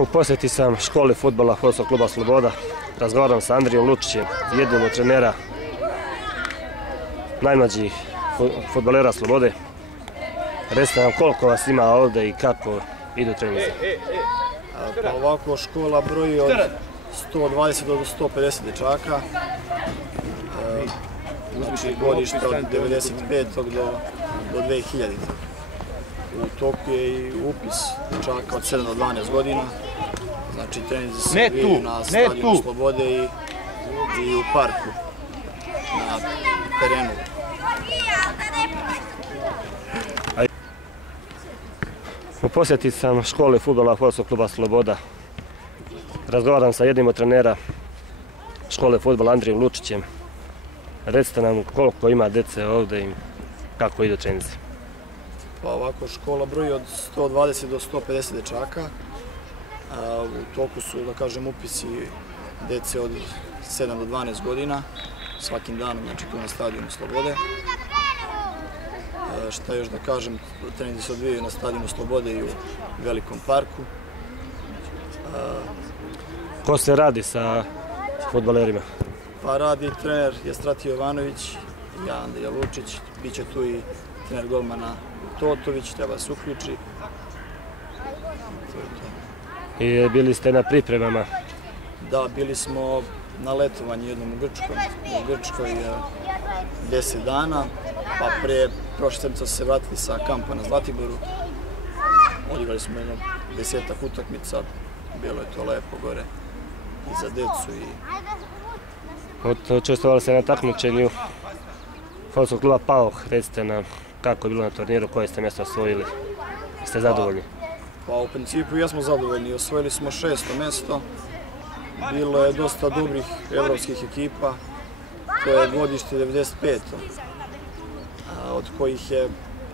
U posjeti sam školi fudbala Fudbalskog kluba Sloboda. Razgovaram sa Andrijom Lučićem, jednim od trenera najmlađih fudbalera Slobode. Recite nam koliko vas ima ovdje i kako idu treninzi. Pa ovako škola broji od 120 do 150 dečaka. Znači godište od 95. do 2000. U toku je i upis dečaka od 7 do 12 godina. Znači treninzi se odvijaju na stadionu Slobode i u parku na terenu. U posjeti sam školi fudbala Fudbalskog kluba Sloboda. Razgovaram sa jednim od trenera škole fudbala Andrijom Lučićem. Recite nam koliko ima dece ovdje i kako idu treninzi. Pa ovako škola broji od 120 do 150 dečaka. U toku su, da kažem, upisi dece od 7 do 12 godina. Svakim danom, znači tu na stadionu Slobode. Šta još da kažem, treninzi se odvijaju na stadionu Slobode i u velikom parku. Ko se radi sa fudbalerima? Pa radi trener Jestratio Jovanović, ja Andrija Lučić, bit će tu i trener golmana Totović, treba se uključi. I bili ste na pripremama? Da, bili smo na letovanju jednom u Grčkoj 10 dana, pa prošle sedmice se vratili sa kampa na Zlatiboru. Odigrali smo jedno 10-ak utakmica, bilo je to lepo gore i za decu. Učestvovali ste na takmičenju Fudbalskog kluba PAOK, recite nam kako je bilo na turniru, koje ste mjesto osvojili, ste zadovoljni? Pa u principu jesmo zadovoljni, osvojili smo 6. mjesto, bilo je dosta dobrih evropskih ekipa, to je godište 95. Od kojih je,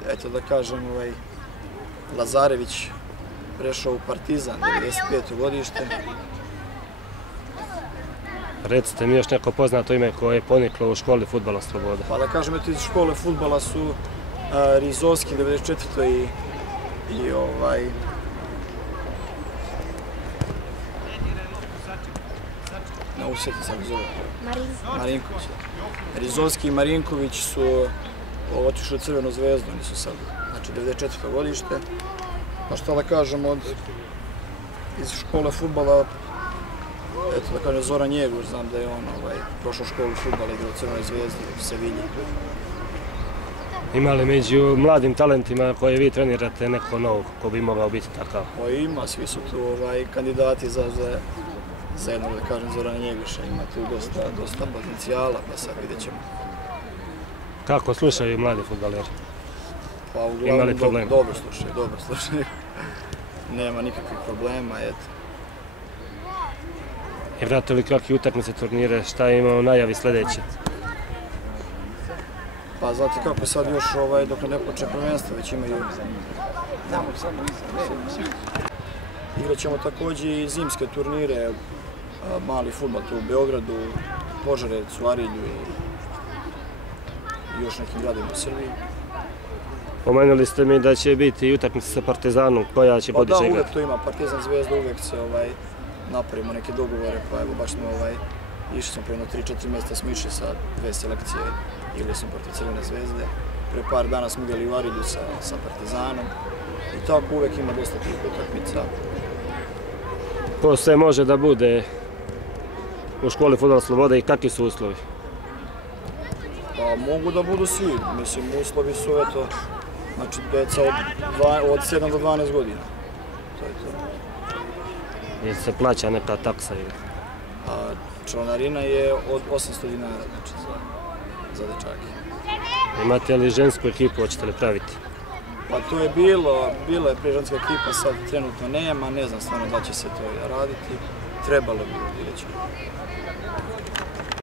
eto da kažem, Lazarević prešao u Partizan, 95. godište. Recite mi još neko poznato ime koje je poniklo u školi fudbala Sloboda. Pa da kažem, eto iz škole fudbala su Rizovski, 94. i ne usjeti se kako zove. Marinković. Rizovski i Marinković su otišli u Crvenu zvezdu, oni su sad, znači 94. godište. Pa šta da kažem, iz škole fudbala, eto da kažem Zoran Njegoš, znam da je on prošao školu fudbala, igrao u Crvenoj zvezdi, u Sevilji. Ima li među mladim talentima koje vi trenirate neko novog ko bi mogao biti takav? Pa ima, svi su tu kandidati za jednog, da kažem, Zorana Njegoša. Ima tu dosta potencijala, pa sad vidjet ćemo. Kako slušaju mladi fudbaleri? Pa uglavnom dobro slušaju. Nema nikakvih problema, eto. I vratili kakve utakmice, turnire, šta imamo najavi sljedeće? Pa znate kako sad još, dok ne počne prvenstvo, već imaju... Igrat ćemo također i zimske turnire, mali fudbal tu u Beogradu, Požarevcu, Arilju i još nekim gradima u Srbiji. Pomenuli ste mi da će biti i utakmice sa Partizanom, koja će Bodića igrati? Pa da, uvek to ima, Partizan Zvezda, uvek se napravimo neke dogovore, pa evo baš smo išli smo pre 3-4 mjeseca, smo išli sa 2 selekcije, igrali smo protiv Crvene zvezde, pre par dana smo igrali u Arilju sa Partizanom i tako uvek ima dosta tih utakmica. Ko sve može da bude u školi fudbala Sloboda i kakvi su uslovi? Pa mogu da budu svi, mislim uslovi su znači deca od 7 do 12 godina, to je to. Jel se plaća neka taksa? Članarina je od 800 dinara, znači za dečake. Imate li žensku ekipu, hoćete li praviti? Pa to je bila je prije ženska ekipa, sad trenutno nema, ne znam stvarno da će se to raditi. Trebalo bi, vidjet ćemo.